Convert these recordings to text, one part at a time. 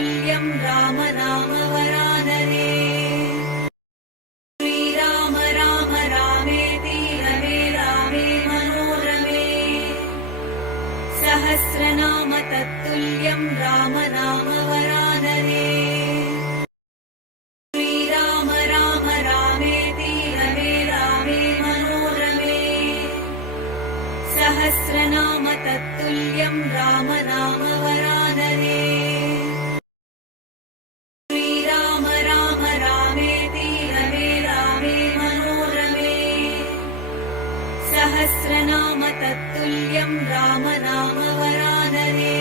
तत्तुल्यं राम नाम वरानने। श्रीराम राम रामेति रमे रामे मनोरमे। सहस्रनाम तत्तुल्यं राम नाम वरानने। श्रीराम राम रामेति रमे रामे मनोरमे। सहस्रनाम तत्तुल्यं राम नाम वरानने। श्रीराम राम रामेति रमे रामे मनोरमे। सहस्रनाम तत्तुल्यं राम नाम वरानने।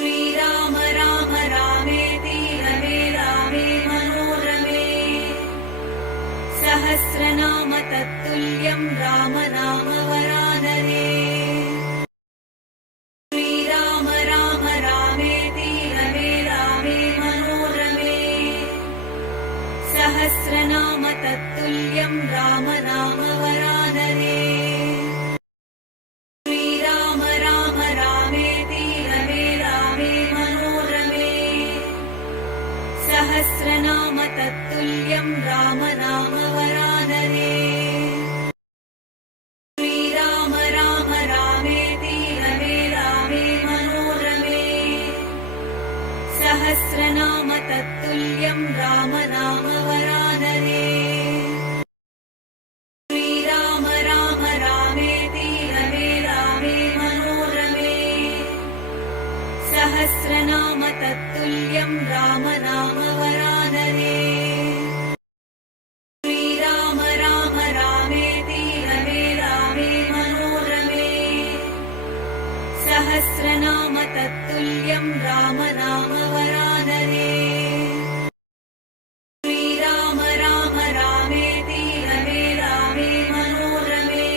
श्रीराम राम रामेति रमे रामे मनोरमे। सहस्रनाम तत्तुल्यं राम नाम वरानने। श्रीराम राम रामेति रमे रामे मनोरमे। सहस्रनाम तत्तुल्यं राम नाम वरानने। श्रीराम राम रामेति रमे रामे मनोरमे। सहस्रनाम तत्तुल्यं राम नाम वरानने। श्रीराम राम रामेति रमे रामे मनोरमे। सहस्रनाम तत्तुल्यं राम नाम वरानने। श्रीराम राम रामेति रमे रामे मनोरमे। सहस्रनाम तत्तुल्यं राम नाम वरानने। श्रीराम राम रामेति रमे रामे मनोरमे। सहस्रनाम तत्तुल्यं राम नाम वरानने। श्रीराम राम रामेति रमे रामे मनोरमे।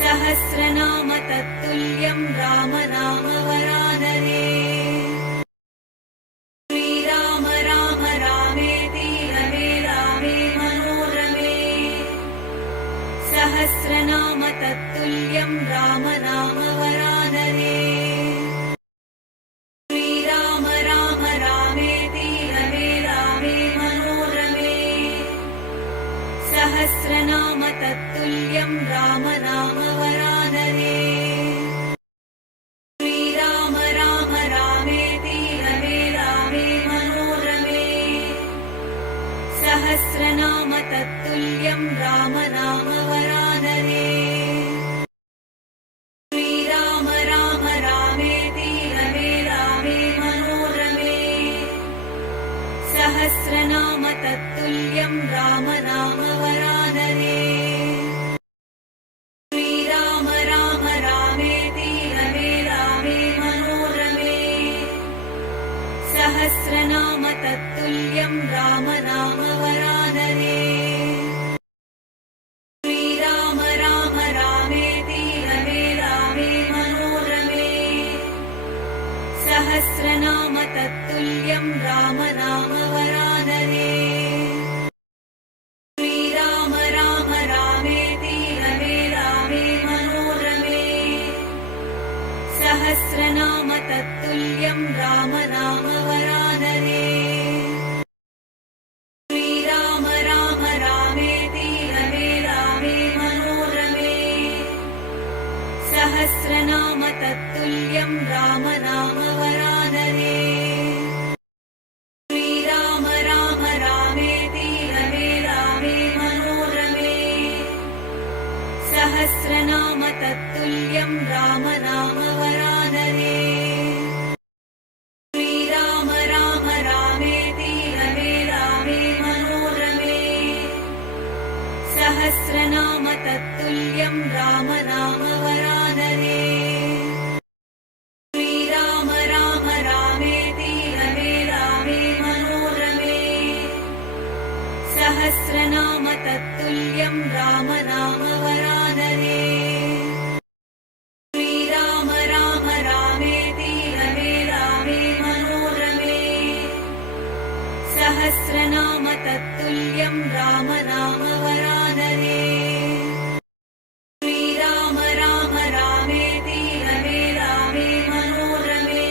सहस्रनाम तत्तुल्यं राम नाम वरानने। श्रीराम राम रामेति रमे रामे मनोरमे। सहस्रनाम तत्तुल्यं राम नाम वरानने। श्रीराम राम रामेति रमे रामे मनोरमे। सहस्रनाम तत्तुल्यं राम नाम वरानने। श्रीराम राम रामेति रमे रामे मनोरमे। सहस्रनाम तत्तुल्यं राम नाम वरानने। श्रीराम राम रामेति रमे रामे मनोरमे। सहस्रनाम तत्तुल्यं राम नाम वरानने। श्रीराम राम रामेति रमे रामे मनोरमे। सहस्रनाम तत्तुल्यं राम नाम वरानने। श्रीराम राम रामेति रमे रामे मनोरमे। सहस्रनाम तत्तुल्यं राम नाम वरानने। श्रीराम राम रामेति रमे रामे मनोरमे। सहस्रनाम तत्तुल्यं राम नाम वरानने। श्रीराम राम रामेति रमे रामे मनोरमे। सहस्रनाम तत्तुल्यं राम नाम वरानने। श्रीराम राम रामेति रमे रामे मनोरमे। सहस्रनाम तत्तुल्यं राम नाम वरानने। श्रीराम राम रामेति रमे रामे मनोरमे। सहस्रनाम तत्तुल्यं राम नाम वरानने। श्रीराम राम रामेति रमे रामे मनोरमे। सहस्रनाम तत्तुल्यं राम नाम वरानने। श्रीराम राम रामेति रमे रामे मनोरमे। सहस्रनाम तत्तुल्यं राम नाम वरानने। श्रीराम राम रामेति रमे रामे मनोरमे।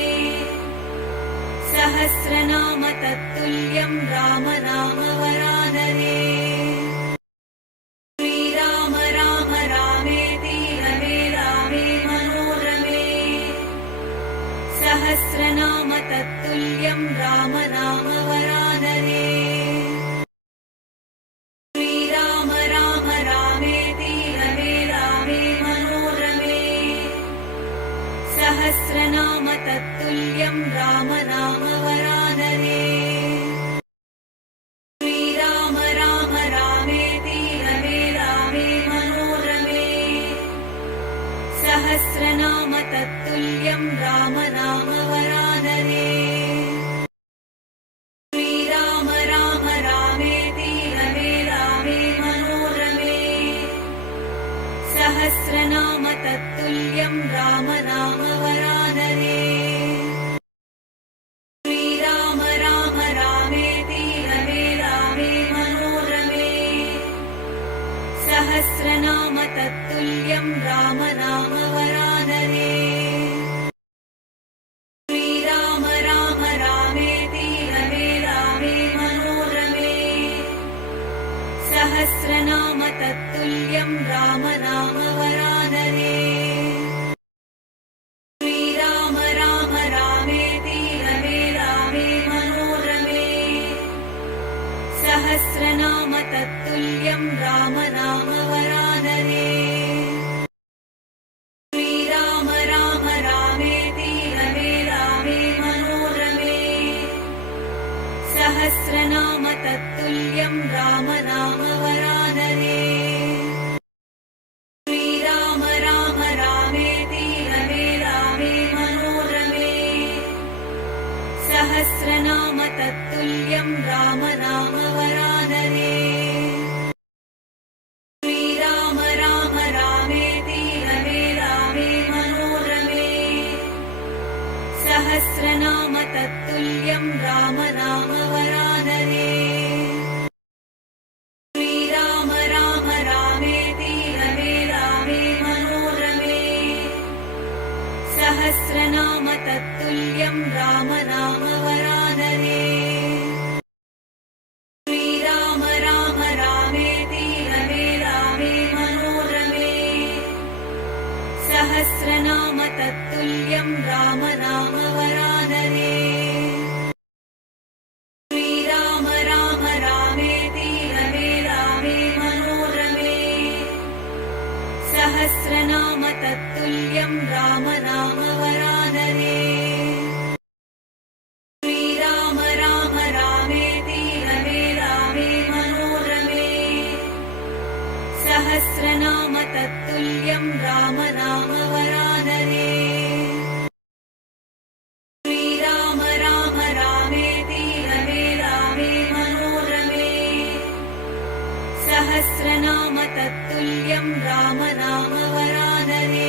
तत्तुल्यं राम नाम वरानरे श्रीराम राम रामेति रमे रामे मनोरमे सहस्रनाम तत्तुल्यं राम नाम वरानरे श्रीराम राम रामेति रमे रामे मनोरमे सहस्रनाम तत्तुल्यं राम नाम वरानरे श्रीराम राम रामेति रमे रामे मनोरमे सहस्रनाम तत्तुल्यं राम नाम वरानरे श्रीराम राम रामेति रमे रामे मनोरमे सहस्रनाम तत्तुल्यं राम नाम वरानरे श्रीराम राम रामेति रमे रामे मनोरमे सहस्रनाम तत्तुल्यं राम नाम वरानरे श्रीराम राम रामेति रमे रामे मनोरमे सहस्रनाम तत्तुल्यं राम नाम वरानरे श्रीराम राम रामेति रमे रामे मनोरमे सहस्रनाम तत्तुल्यं राम नाम वरानरे श्रीराम राम रामेति रमे रामे मनोरमे सहस्रनाम तत्तुल्यं राम नाम वरानरे श्रीराम राम रामेति रमे रामे मनोरमे सहस्रनाम तत्तुल्यं राम नाम वरानरे श्रीराम राम रामेति रमे रामे मनोरमे सहस्रनाम तत्तुल्यं राम नाम वरानरे श्रीराम राम रामेति रमे रामे मनोरमे सहस्रनाम तत्तुल्यं राम नाम वरानरे श्रीराम राम रामेति रमे रामे मनोरमे सहस्रनाम तत्तुल्यं राम नाम वरानरे श्रीराम राम रामेति रमे रामे मनोरमे सहस्रनाम तत्तुल्यं राम नाम वरानरे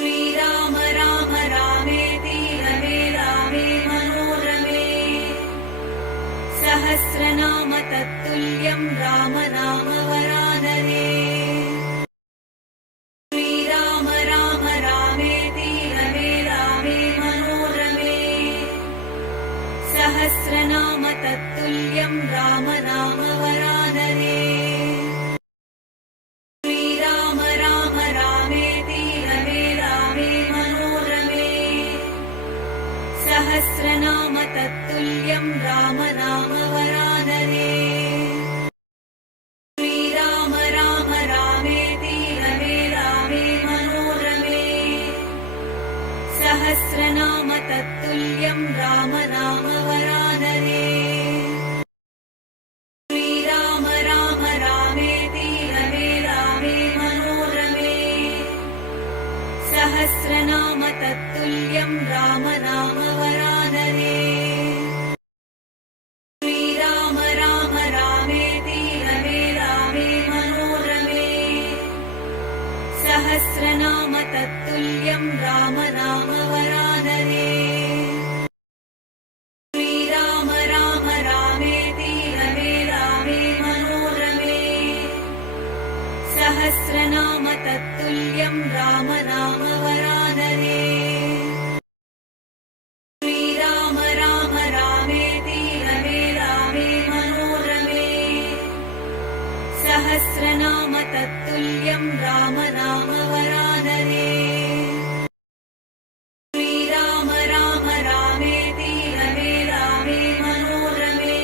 श्रीराम राम रामेति रमे रामे मनोरमे सहस्रनाम तत्तुल्यं राम नाम वरानरे श्रीराम राम रामेति रमे रामे मनोरमे सहस्रनाम तत्तुल्यं राम नाम वरानरे श्रीराम राम रामेति रमे रामे मनोरमे सहस्रनाम तत्तुल्यं राम नाम वरानरे श्रीराम राम रामेति रमे रामे मनोरमे सहस्रनाम तत्तुल्यं राम नाम वरानरे श्रीराम राम रामेति रमे रामे मनोरमे सहस्रनाम तत्तुल्यं राम नाम वरानरे श्रीराम राम रामेति रमे रामे मनोरमे सहस्रनाम तत्तुल्यं राम नाम वरानरे श्रीराम राम रामेति रमे रामे मनोरमे सहस्रनाम तत्तुल्यं राम नाम वरानरे श्रीराम राम रामेति रमे रामे मनोरमे सहस्रनाम तत्तुल्यं राम नाम वरानरे श्रीराम राम रामेति रमे रामे मनोरमे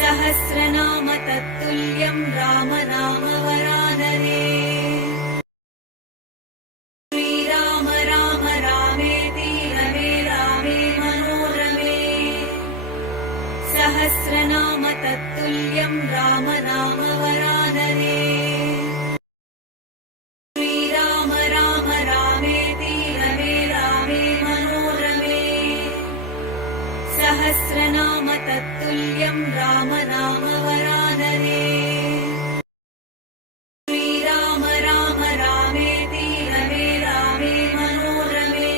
सहस्रनाम तत्तुल्यं राम नाम वरानरे श्रीराम राम सहस्रनाम तत्तुल्यं राम नाम वरानने श्रीराम राम रामेति रमे रामे मनोरमे सहस्रनाम तत्तुल्यं राम नाम वरानने श्रीराम राम रामेति रमे रामे मनोरमे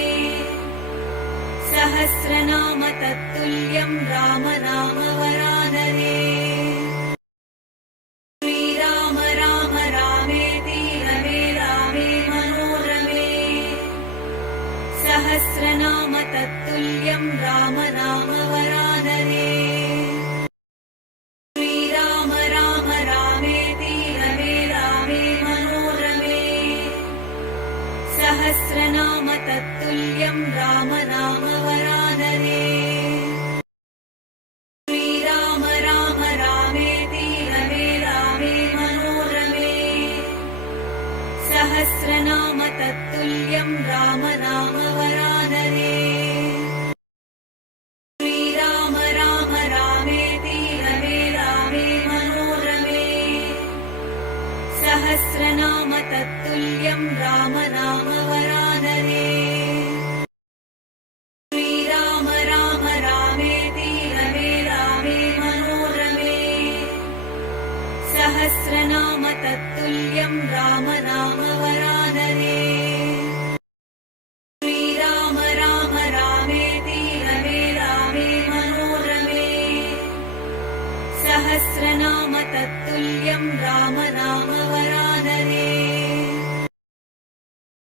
सहस्रनाम तत्तुल्यं राम नाम वरानने श्रीराम राम रामेति रमे रामे मनोरमे सहस्रनाम तत्तुल्यं राम नाम वरानने श्रीराम राम रामेति रमे रामे मनोरमे सहस्रनाम तत्तुल्यं राम नाम वरानने श्रीराम राम रामेति रमे रामे मनोरमे सहस्रनाम तत्तुल्यं राम नाम वरानने श्रीराम राम रामेति रमे रामे मनोरमे सहस्रनाम तत्तुल्यं राम नाम वरानने श्रीराम राम रामेति रमे रामे मनोरमे सहस्रनाम तत्तुल्यं राम नाम वरानने श्रीराम राम रामेति रमे रामे मनोरमे सहस्रनाम तत्तुल्यं राम नाम वरानने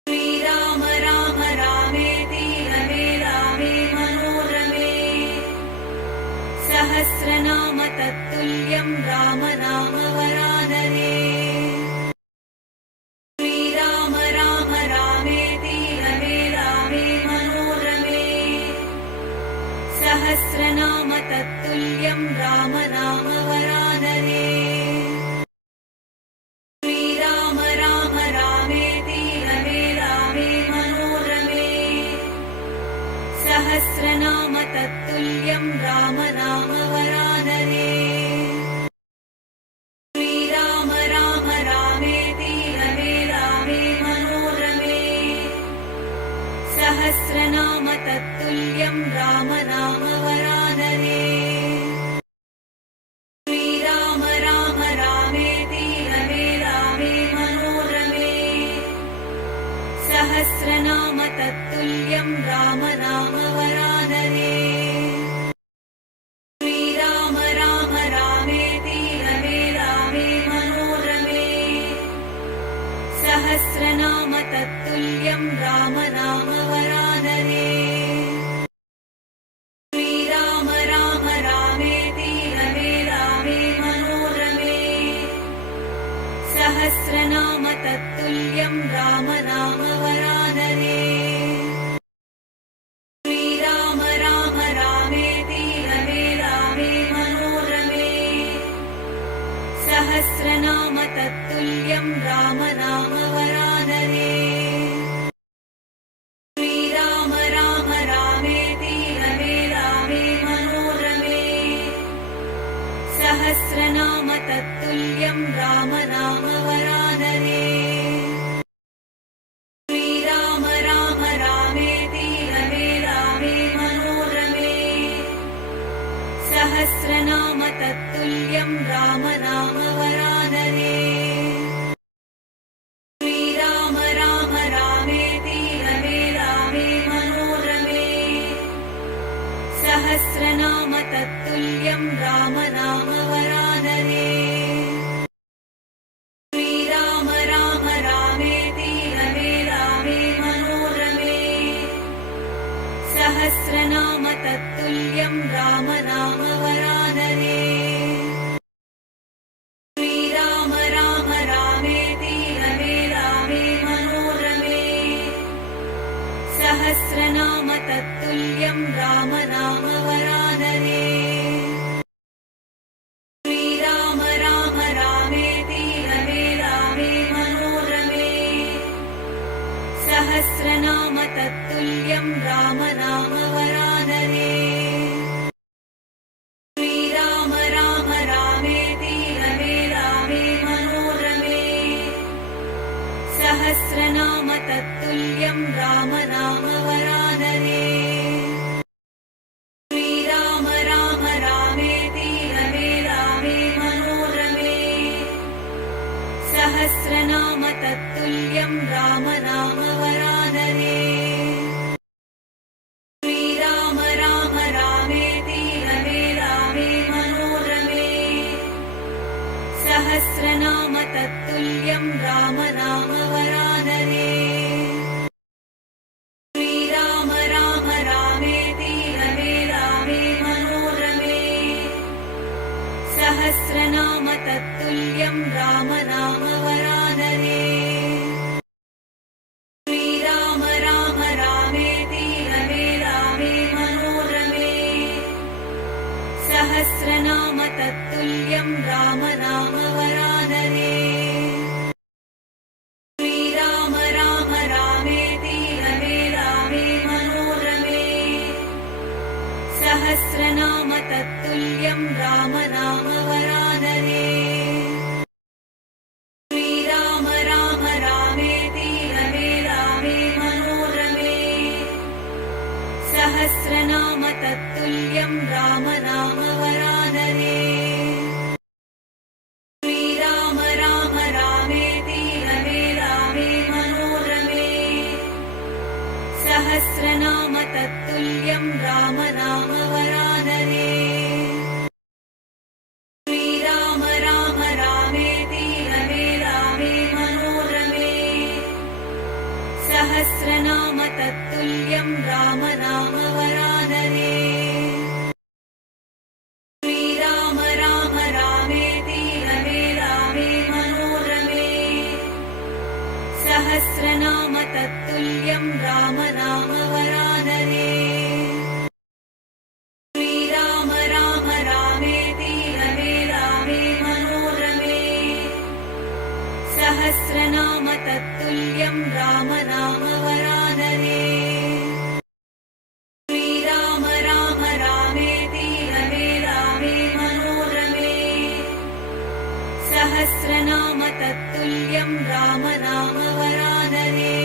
श्रीराम राम रामेति रमे रामे मनोरमे सहस्रनाम तत्तुल्यं राम नाम वरानने श्रीराम राम रामेति रमे रामे मनोरमे सहस्रनाम तत्तुल्यं राम नाम वरानने श्रीराम राम रामेति रमे रामे मनोरमे सहस्रनाम तत्तुल्यं राम नाम वरानने श्रीराम राम रामेति रमे रामे मनोरमे सहस्रनाम तत्तुल्यं राम नाम वरानने श्रीराम राम रामेति रमे रामे मनोरमे सहस्रनाम तत्तुल्यं राम नाम वरानने श्रीराम राम रामेति रमे रामे मनोरमे सहस्रनाम तत्तुल्यं राम नाम वरानने श्रीराम राम रामेति रमे रामे मनोरमे सहस्रनाम तत्तुल्यं राम नाम वरानने श्रीराम राम रामेति रमे रामे मनोरमे सहस्रनाम तत्तुल्यं राम नाम वरानने श्रीराम राम रामेति रमे रामे मनोरमे सहस्रनाम तत्तुल्यं राम नाम वरानने श्रीराम राम रामेति रमे रामे मनोरमे सहस्रनाम तत्तुल्यं राम नाम वरानने श्रीराम राम रामेति रमे रामे मनोरमे सहस्रनाम तत्तुल्यं राम नाम वरानने श्रीराम राम रामेति रमे रामे मनोरमे सहस्रनाम तत्तुल्यं राम नाम वरानने तत्तुल्यं राम नाम वरानने। श्रीराम राम रामेति रमे रामे मनोरमे। सहस्रनाम तत्तुल्यं राम नाम वरानने। श्रीराम राम रामेति रमे रामे मनोरमे। सहस्रनाम तत्तुल्यं राम नाम वरानने। श्रीराम राम रामेति रमे रामे मनोरमे। सहस्रनाम तत्तुल्यं राम नाम वरानने। श्रीराम राम रामेति रमे रामे मनोरमे। सहस्रनाम तत्तुल्यं राम नाम वरानने। श्रीराम राम रामेति रमे रामे मनोरमे। सहस्रनाम तत्तुल्यं राम नाम वरानने। श्रीराम राम रामेति रमे रामे मनोरमे। सहस्रनाम तत्तुल्यं राम नाम वरानने। श्रीराम राम रामेति रमे रामे मनोरमे। सहस्रनाम तत्तुल्यं राम नाम वरानने। श्रीराम राम रामेति रमे रामे मनोरमे। सहस्रनाम तत्तुल्यं राम नाम वरानने। श्रीराम राम रामेति रमे रामे मनोरमे। सहस्रनाम तत्तुल्यं राम नाम वरानने। श्रीराम राम रामेति रमे रामे मनोरमे। सहस्रनाम तत्तुल्यं राम नाम वरानने। श्रीराम राम रामेति रमे रामे मनोरमे। सहस्रनाम तत्तुल्यं राम नाम वरानने।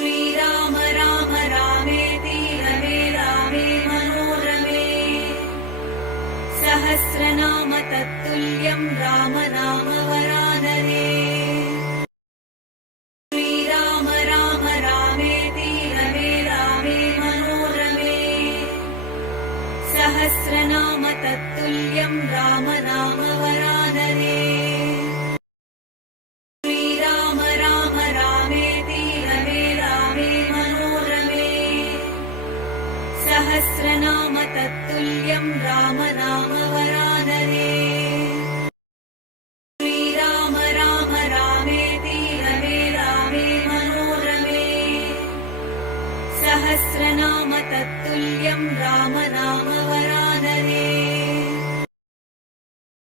श्रीराम राम रामेति रमे रामे मनोरमे। सहस्रनाम तत्तुल्यं राम नाम वरानने। श्रीराम राम रामेति रमे रामे मनोरमे। सहस्रनाम तत्तुल्यं राम नाम वरानने। श्रीराम राम रामेति रमे रामे मनोरमे। सहस्रनाम तत्तुल्यं राम नाम वरानने। श्रीराम राम रामेति रमे रामे मनोरमे। सहस्रनाम तत्तुल्यं राम नाम वरानने।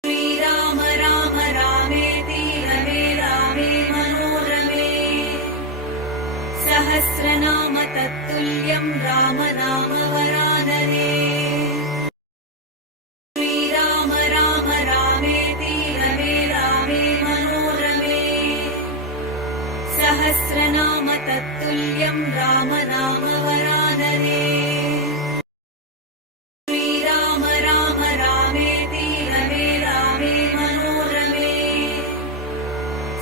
श्रीराम राम रामेति रमे रामे मनोरमे। सहस्रनाम तत्तुल्यं राम नाम वरानने। श्रीराम राम रामेति रमे रामे मनोरमे। सहस्रनाम तत्तुल्यं राम नाम वरानने। श्रीराम राम रामेति रमे रामे मनोरमे।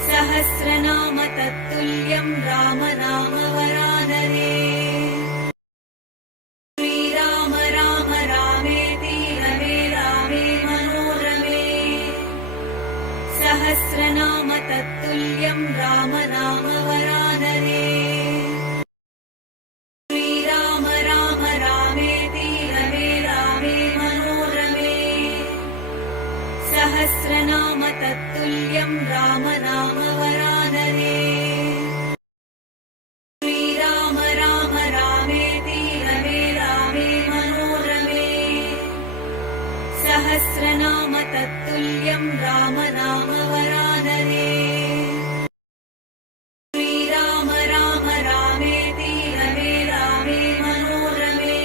सहस्रनाम तत्तुल्यं राम नाम वरानने। श्रीराम राम रामेति रमे रामे मनोरमे। सहस्रनाम तत्तुल्यं राम नाम वरानने। श्रीराम राम रामेति रमे रामे मनोरमे। सहस्रनाम तत्तुल्यं राम नाम वरानने। श्रीराम राम रामेति रमे रामे मनोरमे। सहस्रनाम तत्तुल्यं राम नाम वरानने। श्रीराम राम रामेति रमे रामे मनोरमे।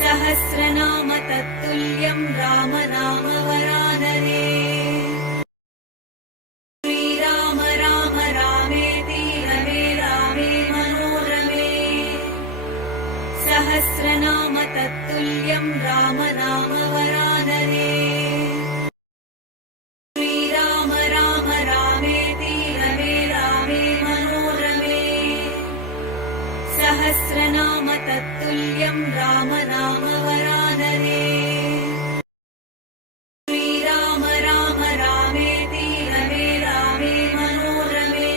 सहस्रनाम तत्तुल्यं राम नाम वरानने। श्रीराम राम राम वरानने श्रीराम राम रामेति रमे रामे मनोरमे सहस्रनाम तत्तुल्यं राम नाम वरानने श्रीराम राम रामेति रमे रामे मनोरमे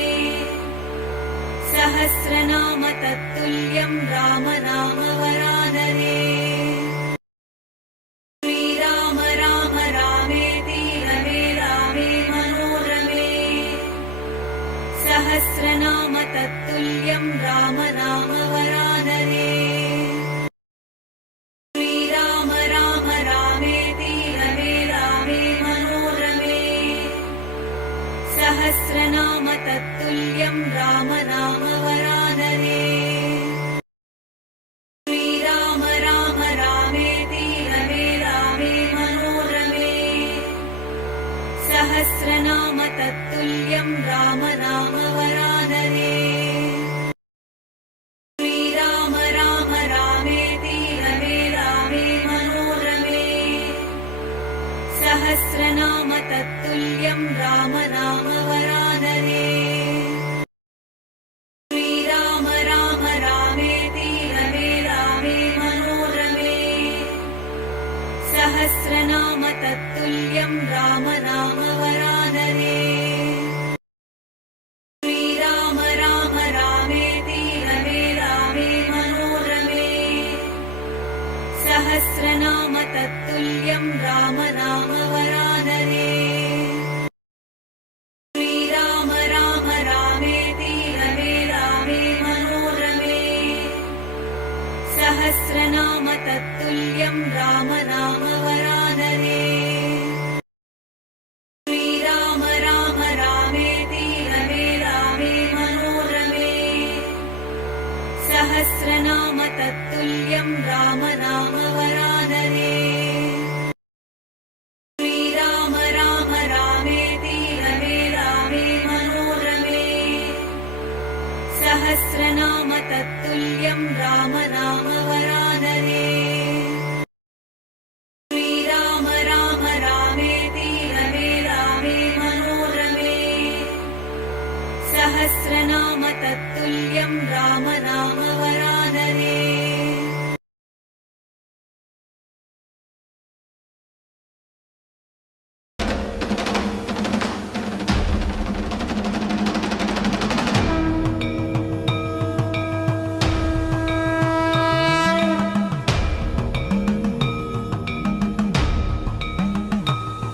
सहस्रनाम तत्तुल्यं राम नाम वरानने श्रीराम राम रामेति रमे रामे मनोरमे सहस्रनाम तत्तुल्यं राम नाम वरानने श्रीराम राम रामेति रमे रामे मनोरमे सहस्रनाम तत्तुल्यं राम नाम वरानने श्रीराम राम रामेति रमे रामे मनोरमे सहस्रनाम तत्तुल्यं राम नाम वरानने श्रीराम राम रामेति रमे रामे मनोरमे सहस्रनाम तत्तुल्यं राम नाम वरानने श्रीराम राम रामेति रमे रामे मनोरमे सहस्रनाम तत्तुल्यं राम नाम वरानने श्रीराम राम रामेति रमे रामे मनोरमे सहस्रनाम तत्तुल्यं राम नाम वरानने श्रीराम राम रामेति रमे रामे मनोरमे सहस्रनाम तत्तुल्यं राम नाम वरानने श्रीराम राम रामेति रमे रामे मनोरमे सहस्रनाम तत्तुल्यं राम नाम वरानने श्रीराम राम रामेति रमे रामे मनोरमे सहस्रनाम तत्तुल्यं राम नाम